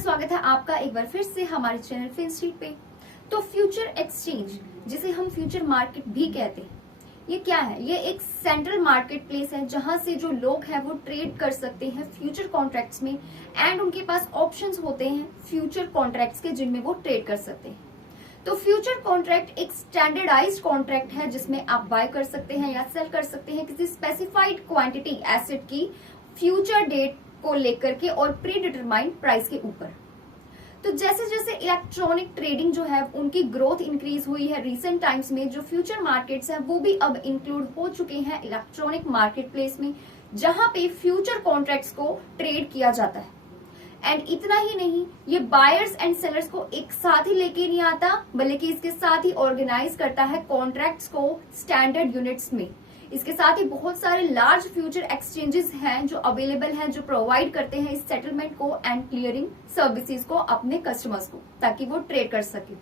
स्वागत है आपका एक बार फिर से हमारे चैनल फिन स्ट्रीट पे। तो फ्यूचर एक्सचेंज, जिसे हम फ्यूचर मार्केट भी कहते हैं, ये क्या है? ये एक सेंट्रल मार्केट प्लेस है जहां से जो लोग हैं वो ट्रेड कर सकते हैं फ्यूचर कॉन्ट्रैक्ट्स में, एंड उनके पास ऑप्शंस होते हैं फ्यूचर कॉन्ट्रैक्ट्स के जिनमें वो ट्रेड कर सकते हैं। तो फ्यूचर कॉन्ट्रैक्ट एक स्टैंडर्डाइज्ड कॉन्ट्रैक्ट है जिसमें आप बाय कर सकते हैं या सेल कर सकते हैं किसी स्पेसिफाइड क्वांटिटी एसेट की फ्यूचर डेट को लेकर के और प्री डिटरमाइंड प्राइस के ऊपर। तो जैसे जैसे इलेक्ट्रॉनिक ट्रेडिंग जो है उनकी ग्रोथ इंक्रीज हुई है रिसेंट टाइम्स में, जो फ्यूचर मार्केट्स हैं वो भी अब इंक्लूड हो चुके हैं इलेक्ट्रॉनिक मार्केट प्लेस में, जहां पे फ्यूचर कॉन्ट्रैक्ट्स को ट्रेड किया जाता है। एंड इतना ही नहीं, ये बायर्स एंड सेलर्स को एक साथ ही लेके नहीं आता, बल्कि इसके साथ ही ऑर्गेनाइज करता है कॉन्ट्रैक्ट्स को स्टैंडर्ड यूनिट्स में। इसके साथ ही बहुत सारे लार्ज फ्यूचर एक्सचेंजेस हैं जो अवेलेबल हैं, जो प्रोवाइड करते हैं इस सेटलमेंट को एंड क्लियरिंग सर्विसेज को अपने कस्टमर्स को, ताकि वो ट्रेड कर सके।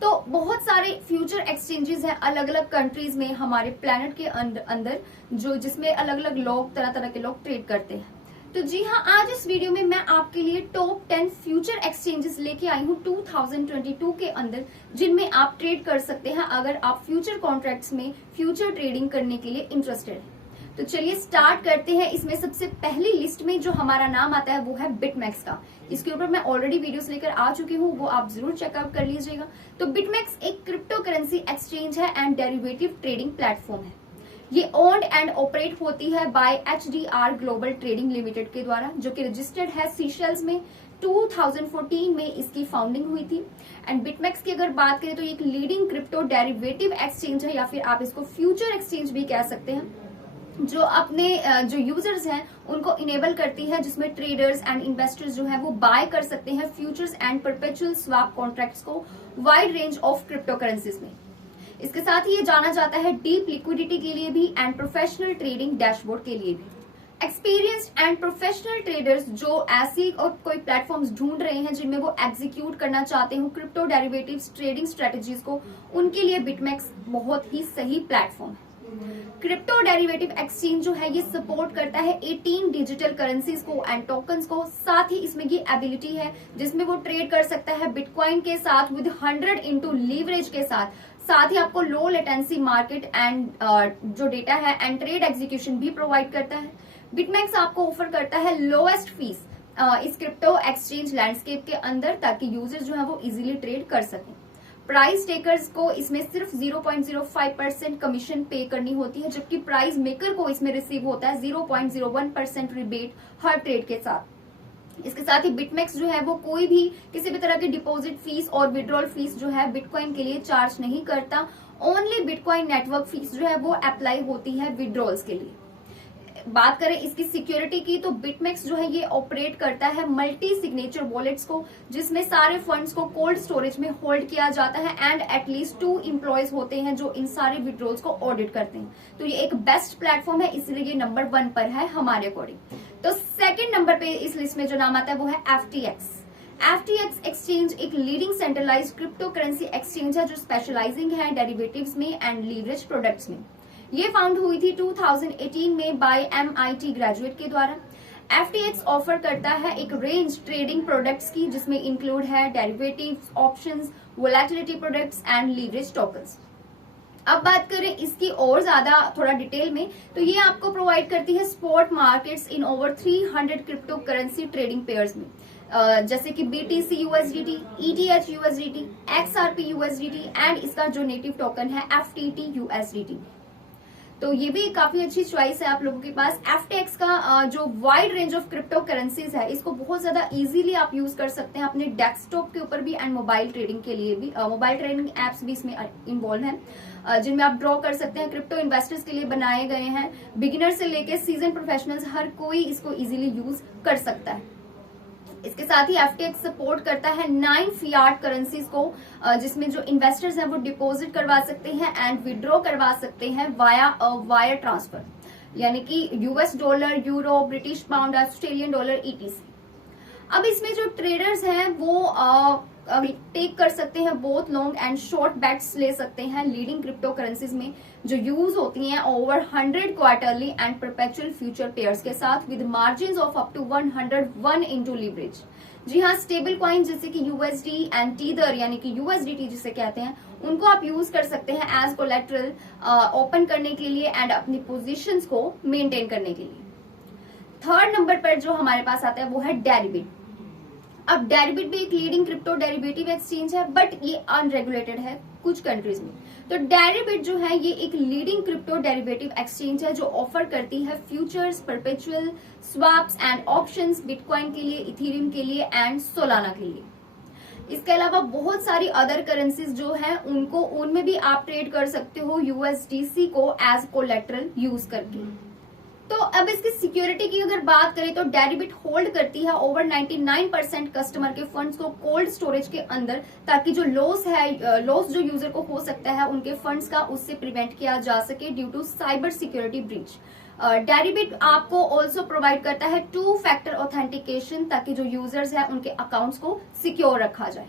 तो बहुत सारे फ्यूचर एक्सचेंजेस हैं अलग अलग कंट्रीज में हमारे प्लेनेट के अंदर, जो जिसमें अलग अलग लोग, तरह तरह के लोग ट्रेड करते हैं। तो जी हाँ, आज इस वीडियो में मैं आपके लिए टॉप 10 फ्यूचर एक्सचेंजेस लेके आई हूँ 2022 के अंदर, जिनमें आप ट्रेड कर सकते हैं अगर आप फ्यूचर कॉन्ट्रैक्ट्स में फ्यूचर ट्रेडिंग करने के लिए इंटरेस्टेड हैं। तो चलिए स्टार्ट करते हैं। इसमें सबसे पहली लिस्ट में जो हमारा नाम आता है वो है बिटमैक्स का। इसके ऊपर मैं ऑलरेडी वीडियोस लेकर आ चुकी हूँ, वो आप जरूर चेकआउट कर लीजिएगा। तो बिटमैक्स एक क्रिप्टो करेंसी एक्सचेंज है एंड डेरिवेटिव ट्रेडिंग प्लेटफॉर्म है। ये ओन्ड एंड ऑपरेट होती है by HDR global trading limited के द्वारा, जो कि रजिस्टर्ड है सीशेल्स में। 2014 में इसकी फाउंडिंग हुई थी। एंड बिटमैक्स की अगर बात करें तो ये एक लीडिंग क्रिप्टो डेरिवेटिव एक्सचेंज है, या फिर आप इसको फ्यूचर एक्सचेंज भी कह सकते हैं, जो अपने जो यूजर्स हैं उनको इनेबल करती है, जिसमें ट्रेडर्स एंड इन्वेस्टर्स जो है वो बाय कर सकते हैं futures and perpetual swap contracts को wide range of crypto currencies में। इसके साथ ही ये जाना जाता है डीप लिक्विडिटी के लिए भी एंड प्रोफेशनल ट्रेडिंग डैशबोर्ड के लिए भी। एक्सपीरियंस्ड एंड प्रोफेशनल ट्रेडर्स जो ऐसी और कोई प्लेटफॉर्म्स ढूंढ रहे हैं जिनमें वो एग्जीक्यूट करना चाहते हो क्रिप्टो डेरिवेटिव्स ट्रेडिंग स्ट्रेटजीज को, उनके लिए बिटमैक्स बहुत ही सही प्लेटफॉर्म है। क्रिप्टो डेरिवेटिव एक्सचेंज जो है ये सपोर्ट करता है 18 डिजिटल करेंसीज को एंड टोकन्स को। साथ ही इसमें ये एबिलिटी है जिसमें वो ट्रेड कर सकता है बिटकॉइन के साथ विद 100 इंटू लीवरेज के साथ ही आपको लो लेटेंसी मार्केट एंड जो डेटा है एंड ट्रेड एग्जीक्यूशन भी प्रोवाइड करता है। बिटमैक्स आपको ऑफर करता है लोएस्ट फीस इस क्रिप्टो एक्सचेंज लैंडस्केप के अंदर, ताकि यूजर्स जो है वो इजीली ट्रेड कर सकें। प्राइस टेकर्स को इसमें सिर्फ 0.05% कमीशन पे करनी होती है, जबकि प्राइस मेकर को इसमें रिसीव होता है 0.01% रिबेट हर ट्रेड के साथ। इसके साथ ही बिटमैक्स जो है वो कोई भी किसी भी तरह की डिपॉजिट फीस और विड्रॉल फीस जो है बिटकॉइन के लिए चार्ज नहीं करता। ओनली बिटकॉइन नेटवर्क फीस जो है वो अप्लाई होती है विड्रॉल्स के लिए। बात करें इसकी सिक्योरिटी की, तो बिटमैक्स जो है ये ऑपरेट करता है मल्टी सिग्नेचर वॉलेट्स को, जिसमें सारे फंड्स को कोल्ड स्टोरेज में होल्ड किया जाता है एंड एटलीस्ट 2 एम्प्लॉयज होते हैं जो इन सारे विड्रॉल्स को ऑडिट करते हैं। तो ये एक बेस्ट प्लेटफॉर्म है, इसलिए ये नंबर 1 पर है हमारे अकॉर्डिंग। तो सेकेंड नंबर पे इस लिस्ट में जो नाम आता है वो है FTX। FTX एक्सचेंज एक leading centralised crypto currency exchange है जो स्पेशलाइजिंग है डेरिवेटिव्स में एंड लीवरेज प्रोडक्ट्स में। ये फाउंड हुई थी 2018 में बाय MIT ग्रेजुएट के द्वारा। FTX ऑफर करता है एक रेंज ट्रेडिंग प्रोडक्ट्स की, जिसमें इंक्लूड है derivatives, options, volatility products and leverage tokens. अब बात करें इसकी और ज्यादा थोड़ा डिटेल में, तो ये आपको प्रोवाइड करती है spot markets in over 300 crypto currency trading pairs में, जैसे कि BTC USDT, ETH USDT, XRP USDT and इसका जो नेटिव टोकन है FTT USDT। तो ये भी काफी अच्छी चॉइस है आप लोगों के पास। FTX का जो wide range of crypto currencies है, इसको बहुत ज्यादा इजीली आप यूज कर सकते हैं अपने डेस्कटॉप के ऊपर भी एंड मोबाइल ट्रेडिंग के लिए भी। मोबाइल ट्रेडिंग एप्स भी इसमें इन्वॉल्व हैं, जिनमें आप ड्रॉ कर सकते हैं। क्रिप्टो इन्वेस्टर्स के लिए बनाए गए हैं, बिगिनर से लेके सीजन प्रोफेशनल्स हर कोई इसको इजीली यूज कर सकता है। इसके साथ ही FTX सपोर्ट करता है 9 फियाट करेंसीज को, जिसमें जो इन्वेस्टर्स हैं वो डिपॉजिट करवा सकते हैं एंड विड्रॉ करवा सकते हैं वाया वायर ट्रांसफर, यानी कि US dollar, euro, British pound, Australian dollar ETC। अब इसमें जो ट्रेडर्स हैं वो टेक कर सकते हैं both long and short bets ले सकते हैं लीडिंग क्रिप्टो करेंसीज में, जो यूज होती हैं over 100 quarterly and perpetual future pairs के साथ with margin of up to 101 into leverage. जी हाँ, स्टेबल कॉइन जैसे कि यूएसडी एंड टीदर यानी कि यूएसडीटी जिसे कहते हैं, उनको आप यूज कर सकते हैं एज कोलेट्रल ओपन करने के लिए एंड अपनी पोजीशंस को मेंटेन करने के लिए। थर्ड नंबर पर जो हमारे पास आता है वो है डेरिवेट। अब डेरिवेट भी एक लीडिंग क्रिप्टो डेरिवेटिव एक्सचेंज है, बट ये अनरेगुलेटेड है कुछ कंट्रीज में। तो डेरिवेट जो है ये एक लीडिंग क्रिप्टो डेरिवेटिव एक्सचेंज है जो ऑफर करती है futures, perpetual, swaps and options bitcoin के लिए, इथेरियम के लिए एंड सोलाना के लिए। इसके अलावा बहुत सारी अदर करेंसीज जो है उनको उनमें भी आप ट्रेड कर सकते हो यूएसडीसी को एज कोलेट्रल यूज करके। तो अब इसकी सिक्योरिटी की अगर बात करें तो डेरिवेट होल्ड करती है ओवर 99% कस्टमर के फंड्स को कोल्ड स्टोरेज के अंदर, ताकि जो लॉस जो यूजर को हो सकता है उनके फंड्स का, उससे प्रिवेंट किया जा सके due to cyber security breach. Deribit आपको ऑल्सो प्रोवाइड करता है 2 फैक्टर ऑथेंटिकेशन, ताकि जो यूजर्स है उनके अकाउंट्स को सिक्योर रखा जाए।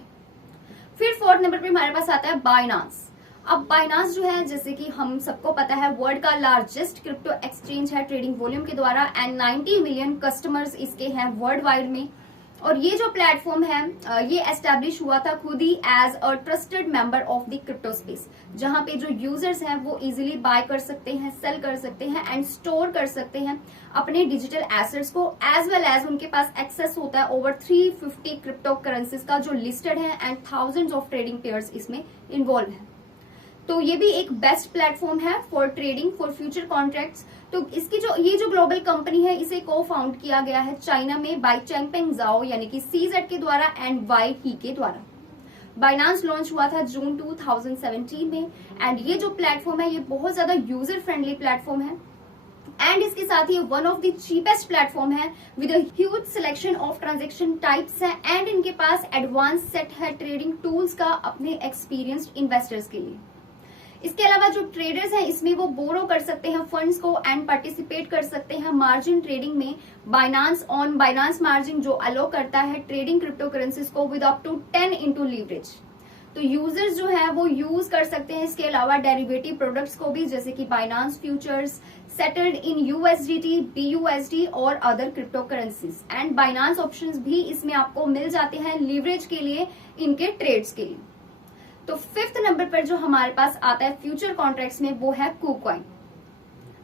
फिर फोर्थ नंबर पे हमारे पास आता है बाइनांस। अब बाइनांस जो है जैसे कि हम सबको पता है वर्ल्ड का लार्जेस्ट क्रिप्टो एक्सचेंज है ट्रेडिंग वॉल्यूम के द्वारा एंड 90 मिलियन कस्टमर्स इसके हैं वर्ल्ड वाइड में। और ये जो प्लेटफॉर्म है ये एस्टैब्लिश हुआ था खुद ही as a trusted member of the crypto space, जहां पे जो यूजर्स हैं वो इजीली बाय कर सकते हैं, सेल कर सकते हैं एंड स्टोर कर सकते हैं अपने डिजिटल एसेट्स को, एज वेल एज उनके पास एक्सेस होता है ओवर 350 क्रिप्टो करेंसीज का जो लिस्टेड है and thousands of trading pairs इसमें इन्वॉल्व है। तो ये भी एक बेस्ट प्लेटफॉर्म है for trading for future contracts. तो इसकी ये जो ग्लोबल कंपनी है इसे को फाउंड किया गया है चाइना में बाय चैंगपेंग जाओ यानी कि CZ के द्वारा एंड वाई ही के द्वारा। बाइनांस लॉन्च हुआ था जून 2017 में एंड ये जो प्लेटफॉर्म है ये बहुत ज्यादा यूजर फ्रेंडली प्लेटफॉर्म है एंड इसके साथ ही one of the cheapest platform है with a huge selection of transaction types है एंड इनके पास एडवांस सेट है ट्रेडिंग टूल्स का अपने एक्सपीरियंस्ड इन्वेस्टर्स के लिए। इसके अलावा जो ट्रेडर्स हैं इसमें वो बोरो कर सकते हैं फंड्स को एंड पार्टिसिपेट कर सकते हैं मार्जिन ट्रेडिंग में। बाइनांस मार्जिन जो अलो करता है ट्रेडिंग क्रिप्टो करेंसीज को with up to 10 into leverage. तो यूजर्स जो है वो यूज कर सकते हैं इसके अलावा डेरिवेटिव प्रोडक्ट्स को भी, जैसे कि Binance futures settled in USDT, BUSD और other crypto currencies and Binance options भी इसमें आपको मिल जाते हैं लीवरेज के लिए, इनके ट्रेड्स के लिए। तो फिफ्थ नंबर पर जो हमारे पास आता है फ्यूचर कॉन्ट्रैक्ट्स में वो है KuCoin।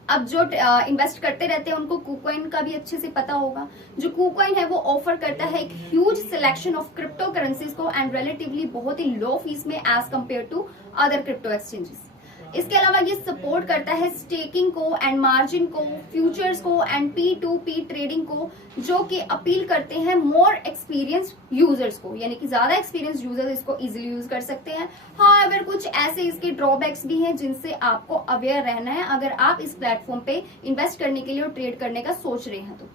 अब जो इन्वेस्ट करते रहते हैं उनको KuCoin का भी अच्छे से पता होगा। जो KuCoin है वो ऑफर करता है एक huge selection of crypto currencies को एंड रिलेटिवली बहुत ही लो फीस में as compare to other crypto exchanges. इसके अलावा ये सपोर्ट करता है स्टेकिंग को एंड मार्जिन को, फ्यूचर्स को एंड P2P ट्रेडिंग को, जो कि अपील करते हैं मोर एक्सपीरियंस्ड यूजर्स को, यानी कि ज्यादा एक्सपीरियंस्ड यूजर्स इसको इजीली यूज कर सकते हैं। हाँ, अगर कुछ ऐसे इसके ड्रॉबैक्स भी हैं जिनसे आपको अवेयर रहना है अगर आप इस प्लेटफॉर्म पे इन्वेस्ट करने के लिए और ट्रेड करने का सोच रहे हैं। तो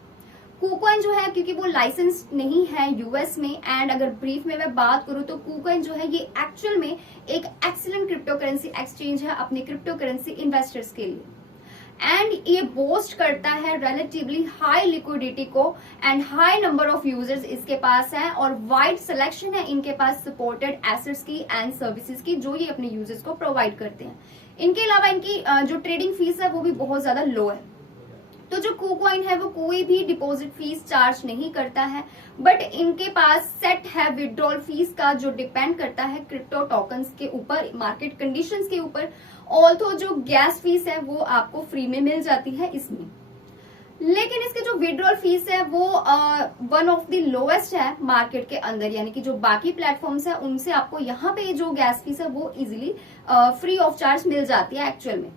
KuCoin जो है क्योंकि वो लाइसेंस नहीं है यूएस में एंड अगर ब्रीफ में मैं बात करूं तो KuCoin जो है ये एक्चुअल में एक एक्सीलेंट क्रिप्टो करेंसी एक्सचेंज है अपने क्रिप्टो करेंसी इन्वेस्टर्स के लिए एंड ये बोस्ट करता है रिलेटिवली हाई लिक्विडिटी को and high number of users इसके पास है और वाइड सिलेक्शन है इनके पास सपोर्टेड एसेट्स की एंड सर्विसेज की जो ये अपने यूजर्स को प्रोवाइड करते हैं। इनके अलावा इनकी जो ट्रेडिंग फीस है वो भी बहुत ज्यादा लो है। तो जो KuCoin है वो कोई भी डिपॉजिट फीस चार्ज नहीं करता है, बट इनके पास सेट है विड्रॉल फीस का जो डिपेंड करता है क्रिप्टो टोकन्स के ऊपर, मार्केट कंडीशंस के ऊपर। ऑल्सो जो गैस फीस है वो आपको फ्री में मिल जाती है इसमें, लेकिन इसके जो विड्रॉल फीस है वो वन ऑफ द लोएस्ट है मार्केट के अंदर, यानी कि जो बाकी प्लेटफॉर्म्स है उनसे आपको यहाँ पे जो गैस फीस है वो इजिली फ्री ऑफ चार्ज मिल जाती है एक्चुअल में।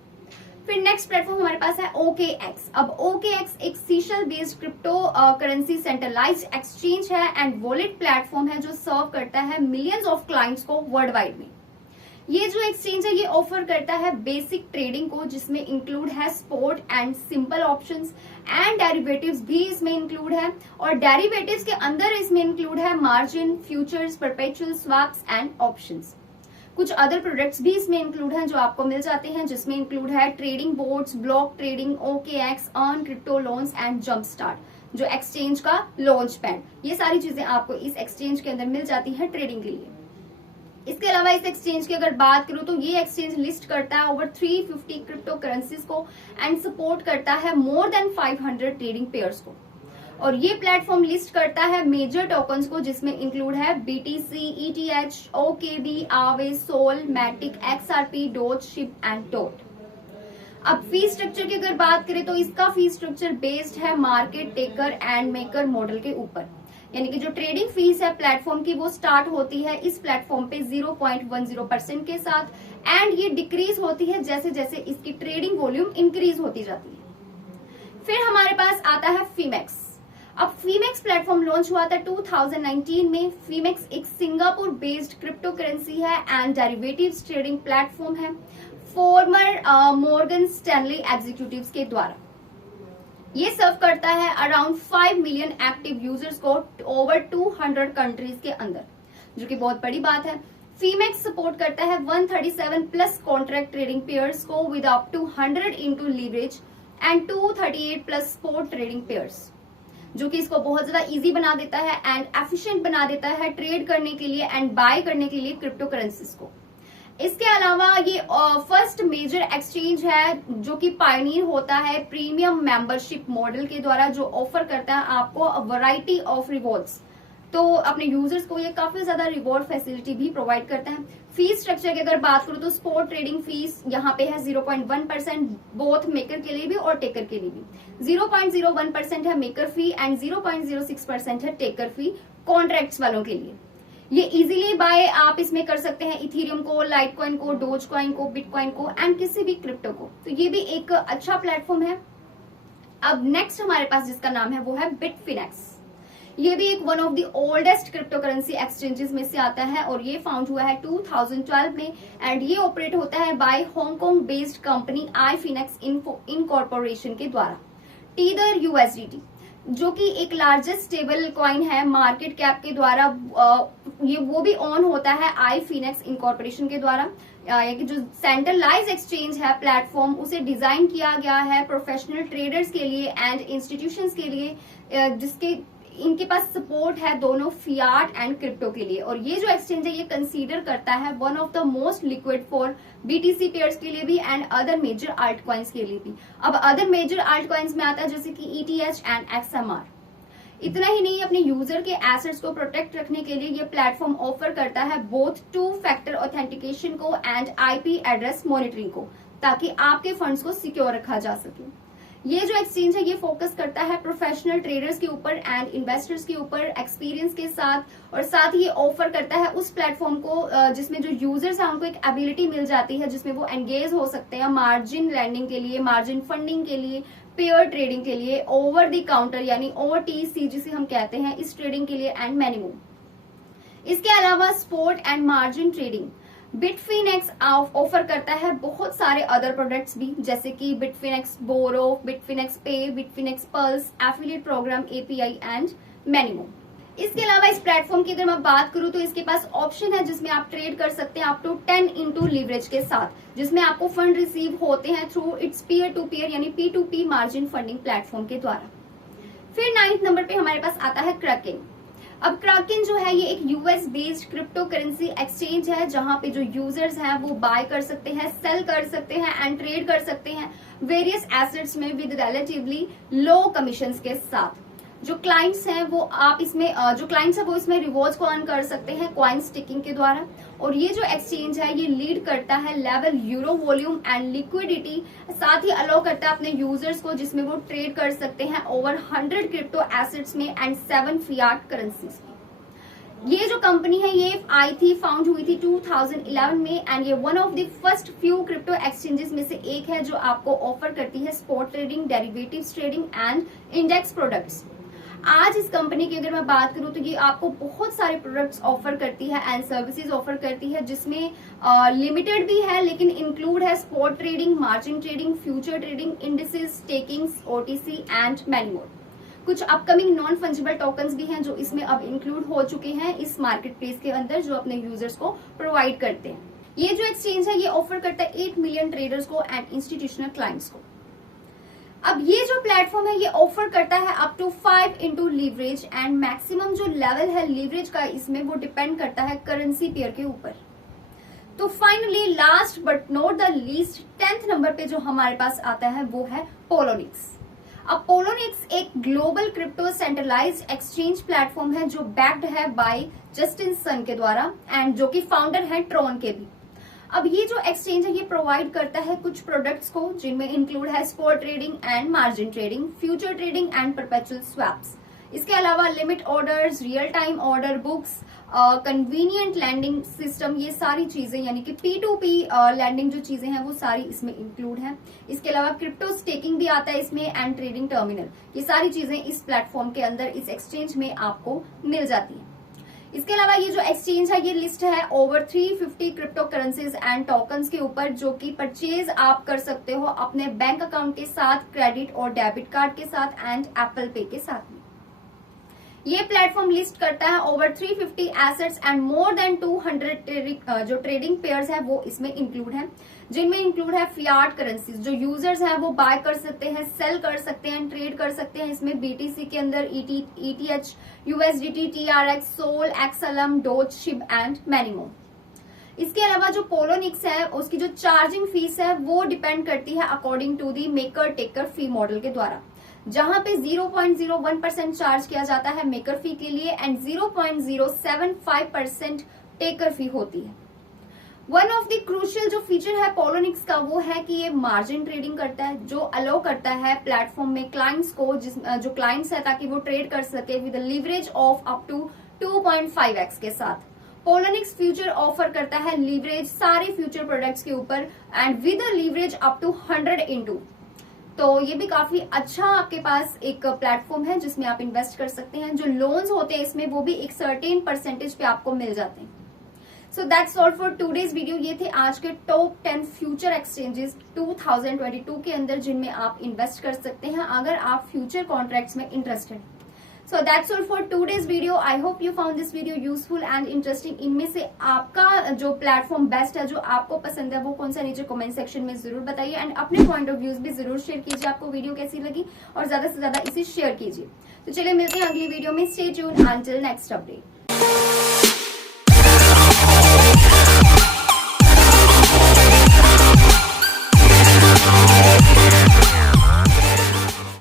फिर नेक्स्ट प्लेटफॉर्म हमारे पास है OKX। अब OKX एक seashell based crypto currency centralised exchange है एंड वॉलेट प्लेटफॉर्म है जो सर्व करता है मिलियंस ऑफ क्लाइंट्स को वर्ल्ड वाइड में। ये जो एक्सचेंज है ये ऑफर करता है बेसिक ट्रेडिंग को, जिसमें इंक्लूड है spot and simple options and derivatives भी इसमें इंक्लूड है और डेरिवेटिव्स के अंदर इसमें इंक्लूड है margin, futures, perpetual, swaps and options. कुछ अदर प्रोडक्ट्स भी इसमें इंक्लूड हैं जो आपको मिल जाते हैं, जिसमें इंक्लूड है trading boards, block trading, OKX, earn crypto loans and jump start जो एक्सचेंज का लॉन्च पैड। ये सारी चीजें आपको इस एक्सचेंज के अंदर मिल जाती हैं ट्रेडिंग के लिए। इसके अलावा इस एक्सचेंज की अगर बात करूं तो ये एक्सचेंज लिस्ट करता है ओवर 350 क्रिप्टो करेंसीज को एंड सपोर्ट करता है मोर देन 500 ट्रेडिंग पेयर्स को। और ये प्लेटफॉर्म लिस्ट करता है मेजर टोकन्स को, जिसमें इंक्लूड है BTC, ETH, OKB, Aave, Sol, Matic, XRP, Doge, SHIB and टोट। अब फी स्ट्रक्चर की अगर बात करें तो इसका फी स्ट्रक्चर बेस्ड है market taker and maker model के ऊपर, यानी कि जो ट्रेडिंग फीस है प्लेटफॉर्म की वो स्टार्ट होती है इस प्लेटफॉर्म पे 0.10% के साथ, एंड ये डिक्रीज होती है जैसे जैसे इसकी ट्रेडिंग वॉल्यूम इंक्रीज होती जाती है। फिर हमारे पास आता है फीमेक्स। अब फीमेक्स प्लेटफॉर्म लॉन्च हुआ था 2019 में। फीमेक्स एक सिंगापुर बेस्ड क्रिप्टो करेंसी है एंड डेरिवेटिव्स ट्रेडिंग प्लेटफॉर्म है, फॉर्मर मॉर्गन स्टैनली एग्जीक्यूटिव्स के द्वारा। ये सर्व करता है अराउंड 5 मिलियन एक्टिव यूजर्स को ओवर 200 कंट्रीज के अंदर, जो कि बहुत बड़ी बात है। फीमेक्स सपोर्ट करता है 137 प्लस कॉन्ट्रैक्ट ट्रेडिंग पेयर्स को with up to 100 into leverage and 238 plus spot trading pairs, जो कि इसको बहुत ज्यादा इजी बना देता है एंड एफिशिएंट बना देता है ट्रेड करने के लिए एंड बाय करने के लिए क्रिप्टो करेंसीज को। इसके अलावा ये फर्स्ट मेजर एक्सचेंज है जो कि पायनियर होता है प्रीमियम मेंबरशिप मॉडल के द्वारा, जो ऑफर करता है आपको वैरायटी ऑफ रिवॉर्ड्स। तो अपने यूजर्स को ये काफी ज्यादा रिवॉर्ड फैसिलिटी भी प्रोवाइड करता है। फीस स्ट्रक्चर की अगर बात करूं तो स्पॉट ट्रेडिंग फीस यहाँ पे है 0.1% बोथ मेकर के लिए भी और टेकर के लिए भी। 0.01% है मेकर फी एंड 0.06% है टेकर फी कॉन्ट्रैक्ट्स वालों के लिए। ये इजीली बाय आप इसमें कर सकते हैं इथेरियम को, लाइट कॉइन को, डोज कॉइन को, बिटकॉइन को एंड किसी भी क्रिप्टो को। तो ये भी एक अच्छा प्लेटफॉर्म है। अब नेक्स्ट हमारे पास जिसका नाम है वो है बिटफिनेक्स। ये भी एक one of the oldest crypto currency exchanges में से आता है और ये फाउंड हुआ है 2012 में एंड ये ऑपरेट होता है by Hong Kong based company iFinex incorporation के द्वारा। टीदर USDT जो कि एक लार्जेस्ट स्टेबल कॉइन है मार्केट कैप के द्वारा, ये वो भी ऑन होता है iFinex इनकॉर्पोरेशन के द्वारा। कि जो सेंट्रलाइज एक्सचेंज है प्लेटफॉर्म उसे डिजाइन किया गया है प्रोफेशनल ट्रेडर्स के लिए एंड इंस्टीट्यूशंस के लिए, जिसके इनके पास सपोर्ट है दोनों फियाट एंड क्रिप्टो के लिए। और ये जो एक्सचेंज है ये कंसीडर करता है one of the most liquid for BTC pairs के लिए भी and other major alt coins के लिए भी। अब अदर मेजर आल्ट कॉइन्स में आता है जैसे कि ETH एंड XMR। इतना ही नहीं, अपने यूजर के एसेट्स को प्रोटेक्ट रखने के लिए ये प्लेटफॉर्म ऑफर करता है बोथ 2 फैक्टर ऑथेंटिकेशन को एंड IP एड्रेस मॉनिटरिंग को, ताकि आपके फंड्स को सिक्योर रखा जा सके। ये जो एक्सचेंज है ये फोकस करता है प्रोफेशनल ट्रेडर्स के ऊपर एंड इन्वेस्टर्स के ऊपर एक्सपीरियंस के साथ, और साथ ही ये ऑफर करता है उस प्लेटफॉर्म को जिसमें जो यूजर्स हैं उनको एक एबिलिटी मिल जाती है जिसमें वो एंगेज हो सकते हैं मार्जिन लैंडिंग के लिए, मार्जिन फंडिंग के लिए, पेयर ट्रेडिंग के लिए, ओवर द काउंटर यानी OTC जिसे हम कहते हैं इस ट्रेडिंग के लिए एंड मैनी मोर। इसके अलावा spot and margin trading Bitfinex offer करता है बहुत सारे अदर प्रोडक्ट्स भी, जैसे कि Bitfinex borrow, Bitfinex pay, Bitfinex pulse, affiliate program, API and many more. इसके अलावा इस प्लेटफॉर्म की अगर मैं बात करूं तो इसके पास ऑप्शन है जिसमें आप ट्रेड कर सकते हैं अप टू 10 इंटू लीवरेज के साथ, जिसमें आपको फंड रिसीव होते हैं through its peer to peer यानी P2P मार्जिन फंडिंग प्लेटफॉर्म के द्वारा। फिर 9th नंबर पे हमारे पास आता है क्रैकिंग। अब क्रैकिंग जो है ये एक US based crypto currency exchange है जहां पे जो यूजर्स हैं वो बाय कर सकते हैं, सेल कर सकते हैं एंड ट्रेड कर सकते हैं वेरियस एसेट्स में विद रिलेटिवली लो कमीशंस के साथ। जो क्लाइंट्स हैं वो इसमें रिवॉर्ड्स को अर्न कर सकते हैं कॉइन स्टिकिंग के द्वारा। और ये जो एक्सचेंज है ये लीड करता है level euro volume and liquidity, साथ ही अलाउ करता है अपने यूजर्स को जिसमें वो ट्रेड कर सकते हैं ओवर 100 क्रिप्टो एसेट्स में एंड 7 फियाट करेंसीज में। ये जो कंपनी है ये फाउंड हुई थी 2011 में एंड ये one of the first few crypto exchanges में से एक है जो आपको ऑफर करती है spot trading, derivatives trading and index products. आज इस कंपनी की अगर मैं बात करूं तो ये आपको बहुत सारे प्रोडक्ट्स ऑफर करती है एंड सर्विसेज ऑफर करती है, जिसमें लिमिटेड भी है लेकिन इंक्लूड है spot trading, margin trading, future trading, indices, stakings, OTC and many more. कुछ अपकमिंग नॉन फंजिबल टोकन्स भी हैं जो इसमें अब इंक्लूड हो चुके हैं इस मार्केट प्लेस के अंदर, जो अपने यूजर्स को प्रोवाइड करते हैं। ये जो एक्सचेंज है ये ऑफर करता है 8 मिलियन ट्रेडर्स को एंड इंस्टीट्यूशनल क्लाइंट्स को। अब ये जो प्लेटफॉर्म है ये ऑफर करता है up to 5 into leverage and maximum जो लेवल है लीवरेज का इसमें वो डिपेंड करता है करेंसी पेयर के ऊपर। तो finally last but not the least 10th number पे जो हमारे पास आता है वो है पोलोनिक्स। अब पोलोनिक्स एक global crypto centralised exchange platform है जो बैक्ड है बाय जस्टिन सन के द्वारा एंड जो कि फाउंडर है ट्रॉन के भी। अब ये जो एक्सचेंज है ये प्रोवाइड करता है कुछ प्रोडक्ट्स को, जिनमें इंक्लूड है spot trading and margin trading, future trading and perpetual swaps. इसके अलावा limit orders, real time order books, convenient landing system, ये सारी चीजें यानी कि P2P लैंडिंग जो चीजें हैं वो सारी इसमें इंक्लूड हैं। इसके अलावा क्रिप्टो स्टेकिंग भी आता है इसमें एंड ट्रेडिंग टर्मिनल, ये सारी चीजें इस प्लेटफॉर्म के अंदर इस एक्सचेंज में आपको मिल जाती हैं। इसके अलावा ये जो एक्सचेंज है ये लिस्ट है over 350 crypto currencies and tokens के ऊपर, जो कि परचेज आप कर सकते हो अपने बैंक अकाउंट के साथ, क्रेडिट और डेबिट कार्ड के साथ एंड एप्पल पे के साथ में। ये प्लेटफॉर्म लिस्ट करता है over 350 assets and more than 200 जो ट्रेडिंग पेयर्स है वो इसमें इंक्लूड है, जिनमें इंक्लूड है फियाट करेंसीज जो यूजर्स हैं वो बाय कर सकते हैं, सेल कर सकते हैं, ट्रेड कर सकते हैं। इसमें BTC के अंदर ETH, USDT, TRX, Sol, XLM, Doge, Shib and many more. इसके अलावा जो पोलोनिक्स है उसकी जो चार्जिंग फीस है वो डिपेंड करती है according to the maker taker fee model के द्वारा, जहां पे 0.01% चार्ज किया जाता है मेकर फी के लिए एंड 0.075% टेकर फी होती है। वन ऑफ द क्रूशियल जो फीचर है पोलोनिक्स का वो है कि ये मार्जिन ट्रेडिंग करता है, जो अलाउ करता है प्लेटफॉर्म में क्लाइंट्स को, जो क्लाइंट्स है ताकि वो ट्रेड कर सके with leverage of up to 2.5x के साथ। पोलोनिक्स फ्यूचर ऑफर करता है लीवरेज सारे फ्यूचर प्रोडक्ट्स के ऊपर and with leverage up to 100x। तो ये भी काफी अच्छा आपके पास एक प्लेटफॉर्म है जिसमें आप इन्वेस्ट कर सकते हैं। जो लोन्स होते हैं इसमें वो भी एक सर्टेन परसेंटेज पे आपको मिल जाते हैं। So that's all for today's video. ये थे आज के टॉप 10 फ्यूचर एक्सचेंजेस 2022 के अंदर जिनमें आप इन्वेस्ट कर सकते हैं अगर आप फ्यूचर कॉन्ट्रैक्ट्स में interested. So that's all for today's video. I hope you found this video useful and interesting. इनमें से आपका जो प्लेटफॉर्म बेस्ट है, जो आपको पसंद है, वो कौन सा, नीचे कमेंट सेक्शन में जरूर बताइए एंड अपने पॉइंट ऑफ व्यूज भी जरूर शेयर कीजिए। आपको वीडियो कैसी लगी और ज्यादा से ज्यादा इसे शेयर कीजिए। तो चलिए मिलते हैं अगली वीडियो में। Stay tuned until next update.